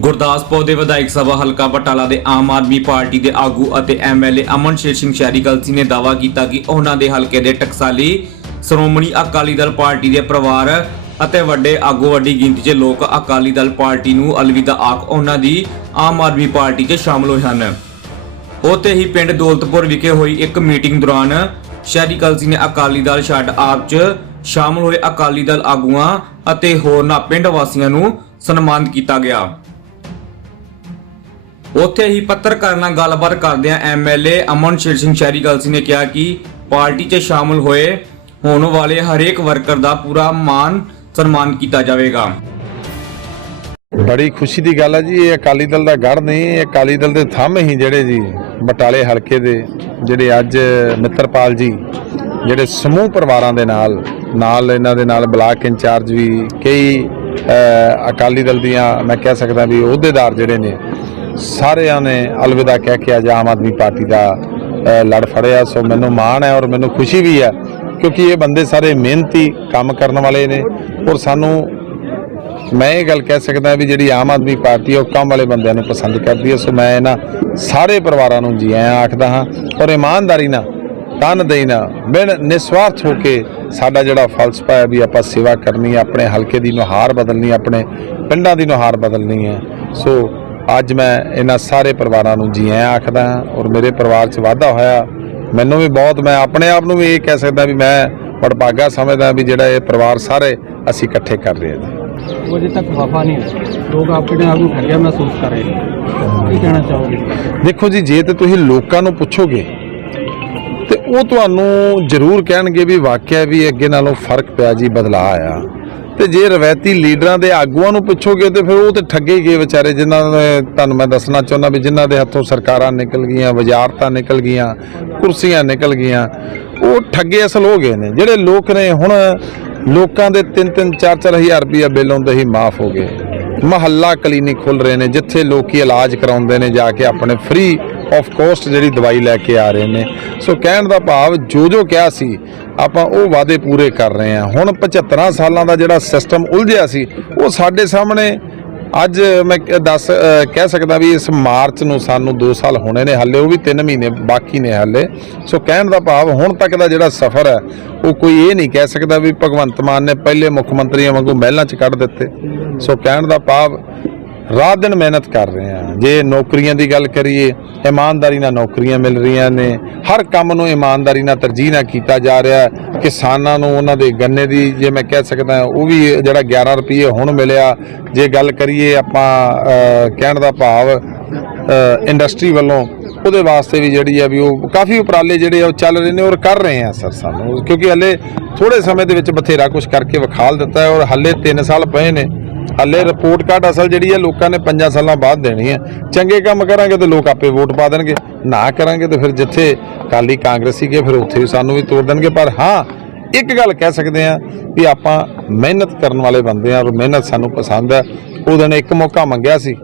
ਗੁਰਦਾਸਪੁਰ ਦੇ ਵਿਧਾਇਕ ਸਭਾ ਹਲਕਾ ਬਟਾਲਾ ਦੇ ਆਮ ਆਦਮੀ ਪਾਰਟੀ ਦੇ ਆਗੂ ਅਤੇ ਐਮਐਲਏ ਅਮਨ ਸ਼ੇਰ ਸਿੰਘ ਸ਼ਹਿਰੀ ਕਲਸੀ ਨੇ ਦਾਅਵਾ ਕੀਤਾ ਕਿ ਉਹਨਾਂ ਦੇ ਹਲਕੇ ਦੇ ਟਕਸਾਲੀ ਸ਼੍ਰੋਮਣੀ ਅਕਾਲੀ ਦਲ ਪਾਰਟੀ ਦੇ ਪਰਿਵਾਰ ਅਤੇ ਵੱਡੇ ਆਗੂ ਵੱਡੀ ਗਿਣਤੀ 'ਚ ਲੋਕ ਅਕਾਲੀ ਦਲ ਪਾਰਟੀ ਨੂੰ ਅਲਵਿਦਾ ਆਖ ਉਹਨਾਂ ਦੀ ਆਮ ਆਦਮੀ ਪਾਰਟੀ 'ਚ ਸ਼ਾਮਲ ਹੋਏ ਹਨ। ਉੱਥੇ ਹੀ ਪਿੰਡ ਦੌਲਤਪੁਰ ਵਿਖੇ ਹੋਈ ਇੱਕ ਮੀਟਿੰਗ ਦੌਰਾਨ ਸ਼ਹਿਰੀ ਕਲਸੀ ਨੇ ਅਕਾਲੀ ਦਲ ਛੱਡ ਆਪ 'ਚ ਸ਼ਾਮਲ ਹੋਏ ਅਕਾਲੀ ਦਲ ਆਗੂਆਂ ਅਤੇ ਹੋਰਨਾਂ ਪਿੰਡ ਵਾਸੀਆਂ ਨੂੰ ਸਨਮਾਨਿਤ ਕੀਤਾ ਗਿਆ। ਉੱਥੇ ਹੀ ਪੱਤਰਕਾਰਾਂ ਨਾਲ ਗੱਲਬਾਤ ਕਰਦਿਆਂ ਐਮਐਲਏ ਅਮਨ ਸ਼ੇਰ ਸਿੰਘ ਸ਼ਹਿਰੀ ਗਲਸੀ ਨੇ ਕਿਹਾ ਕਿ ਪਾਰਟੀ 'ਚ ਸ਼ਾਮਲ ਹੋਏ ਹੋਣ ਵਾਲੇ ਹਰੇਕ ਵਰਕਰ ਦਾ ਪੂਰਾ ਮਾਨ ਸਨਮਾਨ ਕੀਤਾ ਜਾਵੇਗਾ। ਬੜੀ ਖੁਸ਼ੀ ਦੀ ਗੱਲ ਹੈ ਜੀ, ਇਹ ਅਕਾਲੀ ਦਲ ਦਾ ਗੜ ਨਹੀਂ, ਇਹ ਅਕਾਲੀ ਦਲ ਦੇ ਥੰਮ ਹੀ ਜਿਹੜੇ ਜੀ, ਬਟਾਲੇ ਹਲਕੇ ਦੇ ਜਿਹੜੇ ਅੱਜ ਮਿੱਤਰਪਾਲ ਜੀ, ਜਿਹੜੇ ਸਮੂਹ ਪਰਿਵਾਰਾਂ ਦੇ ਨਾਲ ਨਾਲ ਇਹਨਾਂ ਦੇ ਨਾਲ ਬਲਾਕ ਇੰਚਾਰਜ ਵੀ, ਕਈ ਅਕਾਲੀ ਦਲ ਦੀਆਂ, ਮੈਂ ਕਹਿ ਸਕਦਾ ਵੀ ਅਹੁਦੇਦਾਰ ਜਿਹੜੇ ਨੇ ਸਾਰਿਆਂ ਨੇ ਅਲਵਿਦਾ ਕਹਿ ਕੇ ਅੱਜ ਆਮ ਆਦਮੀ ਪਾਰਟੀ ਦਾ ਲੜ ਫੜਿਆ। ਸੋ ਮੈਨੂੰ ਮਾਣ ਹੈ ਔਰ ਮੈਨੂੰ ਖੁਸ਼ੀ ਵੀ ਹੈ ਕਿਉਂਕਿ ਇਹ ਬੰਦੇ ਸਾਰੇ ਮਿਹਨਤੀ ਕੰਮ ਕਰਨ ਵਾਲੇ ਨੇ ਔਰ ਸਾਨੂੰ ਮੈਂ ਇਹ ਗੱਲ ਕਹਿ ਸਕਦਾ ਵੀ ਜਿਹੜੀ ਆਮ ਆਦਮੀ ਪਾਰਟੀ ਹੈ ਉਹ ਕੰਮ ਵਾਲੇ ਬੰਦਿਆਂ ਨੂੰ ਪਸੰਦ ਕਰਦੀ ਹੈ। ਸੋ ਮੈਂ ਇਹਨਾਂ ਸਾਰੇ ਪਰਿਵਾਰਾਂ ਨੂੰ ਜੀ ਆਇਆਂ ਆਖਦਾ ਹਾਂ ਔਰ ਇਮਾਨਦਾਰੀ ਨਾਲ ਤਨ ਦੇਈ ਨਾ ਬਿਨ ਨਿਸਵਾਰਥ ਹੋ ਕੇ ਸਾਡਾ ਜਿਹੜਾ ਫਲਸਫਾ ਹੈ ਵੀ ਆਪਾਂ ਸੇਵਾ ਕਰਨੀ ਹੈ, ਆਪਣੇ ਹਲਕੇ ਦੀ ਨੁਹਾਰ ਬਦਲਣੀ ਆਪਣੇ ਪਿੰਡਾਂ ਦੀ ਨੁਹਾਰ ਬਦਲਣੀ ਹੈ। ਸੋ ਅੱਜ ਮੈਂ ਇਹਨਾਂ ਸਾਰੇ ਪਰਿਵਾਰਾਂ ਨੂੰ ਜੀ ਆਇਆਂ ਆਖਦਾ ਹਾਂ ਔਰ ਮੇਰੇ ਪਰਿਵਾਰ 'ਚ ਵਾਧਾ ਹੋਇਆ ਮੈਨੂੰ ਵੀ ਬਹੁਤ ਮੈਂ ਆਪਣੇ ਆਪ ਨੂੰ ਵੀ ਇਹ ਕਹਿ ਸਕਦਾ ਵੀ ਮੈਂ ਵਡਭਾਗਾ ਸਮਝਦਾ ਵੀ ਜਿਹੜਾ ਇਹ ਪਰਿਵਾਰ ਸਾਰੇ ਅਸੀਂ ਇਕੱਠੇ ਕਰ ਰਹੇ ਹਾਂ ਜੀ वो अभी तक वफा नहीं है लोग आपके आप को ठगिया महसूस कर रहे हैं ਕੀ ਕਹਿਣਾ ਚਾਹੋਗੇ ਦੇਖੋ ਜੀ ਜੇ ਤੇ ਤੁਸੀਂ ਲੋਕਾਂ ਨੂੰ ਪੁੱਛੋਗੇ ਤੇ ਉਹ ਤੁਹਾਨੂੰ ਜ਼ਰੂਰ ਕਹਿਣਗੇ ਵੀ ਵਾਕਿਆ ਵੀ ਅੱਗੇ ਨਾਲੋਂ ਫਰਕ ਪਿਆ ਜੀ ਬਦਲਾਅ ਆਇਆ ਤੇ ਜੇ ਰਵਾਇਤੀ ਲੀਡਰਾਂ ਦੇ ਆਗੂਆਂ ਨੂੰ ਪੁੱਛੋਗੇ ਤੇ ਫਿਰ ਉਹ ਤੇ ਠੱਗੇ ਹੀ ਗਏ ਵਿਚਾਰੇ, ਜਿਨ੍ਹਾਂ ਨੇ ਤੁਹਾਨੂੰ ਮੈਂ ਦੱਸਣਾ ਚਾਹੁੰਦਾ ਵੀ ਜਿਨ੍ਹਾਂ ਦੇ ਹੱਥੋਂ ਸਰਕਾਰਾਂ ਨਿਕਲ ਗਈਆਂ, ਵਜ਼ਾਰਤਾਂ ਨਿਕਲ ਗਈਆਂ, ਕੁਰਸੀਆਂ ਨਿਕਲ ਗਈਆਂ, ਉਹ ਠੱਗੇ ਅਸਲ ਹੋ ਗਏ ਨੇ। ਜਿਹੜੇ ਲੋਕ ਨੇ ਹੁਣ ਲੋਕਾਂ ਦੇ 3-3 4-4 ਹਜ਼ਾਰ ਰੁਪਇਆ ਬਿੱਲ ਆਉਂਦੇ ਹੀ ਮਾਫ ਹੋ ਗਏ। ਮਹੱਲਾ ਕਲੀਨਿਕ ਖੁੱਲ ਰਹੇ ਨੇ, ਜਿੱਥੇ ਲੋਕੀ ਇਲਾਜ ਕਰਾਉਂਦੇ ਨੇ ਜਾ ਕੇ ਆਪਣੇ ਫ੍ਰੀ ਆਫ ਕੋਸਟ ਜਿਹੜੀ ਦਵਾਈ ਲੈ ਕੇ ਆ ਰਹੇ ਨੇ। ਸੋ ਕਹਿਣ ਦਾ ਭਾਵ ਜੋ ਜੋ ਕਿਹਾ ਸੀ, ਆਪਾਂ ਉਹ ਵਾਅਦੇ ਪੂਰੇ ਕਰ ਰਹੇ ਹਾਂ। ਹੁਣ 75 ਸਾਲਾਂ ਦਾ ਜਿਹੜਾ ਸਿਸਟਮ ਉਲਝਿਆ ਸੀ, ਉਹ ਸਾਡੇ ਸਾਹਮਣੇ ਅੱਜ ਮੈਂ ਦੱਸ ਕਹਿ ਸਕਦਾ ਵੀ ਇਸ ਮਾਰਚ ਨੂੰ ਸਾਨੂੰ 2 ਸਾਲ ਹੋਣੇ ਨੇ ਹਾਲੇ, ਉਹ ਵੀ 3 ਮਹੀਨੇ ਬਾਕੀ ਨੇ ਹਾਲੇ। ਸੋ ਕਹਿਣ ਦਾ ਭਾਵ ਹੁਣ ਤੱਕ ਦਾ ਜਿਹੜਾ ਸਫ਼ਰ ਹੈ, ਉਹ ਕੋਈ ਇਹ ਨਹੀਂ ਕਹਿ ਸਕਦਾ ਵੀ ਭਗਵੰਤ ਮਾਨ ਨੇ ਪਹਿਲੇ ਮੁੱਖ ਮੰਤਰੀਆਂ ਵਾਂਗੂ ਮਹਿਲਾਂ 'ਚ ਕੱਢ ਦਿੱਤੇ। ਸੋ ਕਹਿਣ ਦਾ ਭਾਵ ਰਾਤ ਦਿਨ ਮਿਹਨਤ ਕਰ ਰਹੇ ਆ ਜੇ ਨੌਕਰੀਆਂ ਦੀ ਗੱਲ ਕਰੀਏ, ਇਮਾਨਦਾਰੀ ਨਾਲ ਨੌਕਰੀਆਂ ਮਿਲ ਰਹੀਆਂ ਨੇ। ਹਰ ਕੰਮ ਨੂੰ ਇਮਾਨਦਾਰੀ ਨਾਲ ਤਰਜੀਹ ਨਾਲ ਕੀਤਾ ਜਾ ਰਿਹਾ ਕਿਸਾਨਾਂ ਨੂੰ ਉਹਨਾਂ ਦੇ ਗੰਨੇ ਦੀ ਜੇ ਮੈਂ ਕਹਿ ਸਕਦਾ ਉਹ ਵੀ ਜਿਹੜਾ 11 ਰੁਪਏ ਹੁਣ ਮਿਲਿਆ। ਜੇ ਗੱਲ ਕਰੀਏ ਆਪਾਂ ਕਹਿਣ ਦਾ ਭਾਵ ਇੰਡਸਟਰੀ ਵੱਲੋਂ, ਉਹਦੇ ਵਾਸਤੇ ਵੀ ਜਿਹੜੀ ਆ ਵੀ ਉਹ ਕਾਫੀ ਉਪਰਾਲੇ ਜਿਹੜੇ ਆ ਉਹ ਚੱਲ ਰਹੇ ਨੇ ਔਰ ਕਰ ਰਹੇ ਆ ਸਰ ਸਾਨੂੰ। ਕਿਉਂਕਿ ਹਲੇ ਥੋੜੇ ਸਮੇਂ ਦੇ ਵਿੱਚ ਬਥੇਰਾ ਕੁਝ ਕਰਕੇ ਵਿਖਾਲ ਦਿੱਤਾ ਹੈ ਔਰ ਹੱਲੇ 3 ਸਾਲ ਪਏ ਨੇ। ਹੱਲੇ ਰਿਪੋਰਟ ਕਾਰਡ ਅਸਲ ਜਿਹੜੀ ਹੈ ਲੋਕਾਂ ਨੇ 5 ਸਾਲਾਂ ਬਾਅਦ ਦੇਣੀ ਹੈ। ਚੰਗੇ ਕੰਮ ਕਰਾਂਗੇ ਤੇ ਲੋਕ ਆਪੇ ਵੋਟ ਪਾ ਦੇਣਗੇ। ਨਾ ਕਰਾਂਗੇ ਤੇ ਫਿਰ ਜਿੱਥੇ ਕਾਲੀ ਕਾਂਗਰਸੀ ਗਏ ਫਿਰ ਉੱਥੇ ਵੀ ਸਾਨੂੰ ਵੀ ਤੋੜ ਦੇਣਗੇ। ਪਰ ਹਾਂ, ਇੱਕ ਗੱਲ ਕਹਿ ਸਕਦੇ ਆ ਵੀ ਆਪਾਂ ਮਿਹਨਤ ਕਰਨ ਵਾਲੇ ਬੰਦੇ ਆ ਔਰ ਮਿਹਨਤ ਸਾਨੂੰ ਪਸੰਦ ਹੈ। ਉਹਦੇ ਨੇ ਇੱਕ ਮੌਕਾ ਮੰਗਿਆ ਸੀ।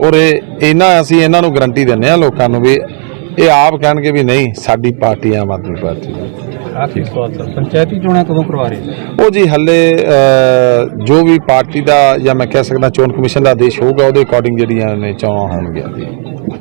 ਔਰ ਇਹ ਇਹਨਾਂ ਅਸੀਂ ਇਹਨਾਂ ਨੂੰ ਗਰੰਟੀ ਦਿੰਦੇ ਆ ਲੋਕਾਂ ਨੂੰ ਵੀ ਇਹ ਆਪ ਕਹਿਣਗੇ ਵੀ ਨਹੀਂ ਸਾਡੀ ਪਾਰਟੀ ਆਮ ਆਦਮੀ ਪਾਰਟੀ ਆਖਰੀ ਸਵਾਲ ਸਰ ਪੰਚਾਇਤੀ ਚੋਣਾਂ ਕਦੋਂ ਕਰਵਾ ਰਹੇ ਉਹ ਜੀ ਹੱਲੇ ਅ, ਜੋ ਵੀ ਪਾਰਟੀ ਦਾ ਜਾਂ ਮੈਂ ਕਹਿ ਸਕਦਾ ਚੋਣ ਕਮਿਸ਼ਨ ਦਾ ਆਦੇਸ਼ ਹੋਊਗਾ ਉਹਦੇ ਅਕੋਰਡਿੰਗ ਜਿਹੜੀਆਂ ਨੇ ਚੋਣਾਂ ਹੋਣਗੀਆਂ ਜੀ।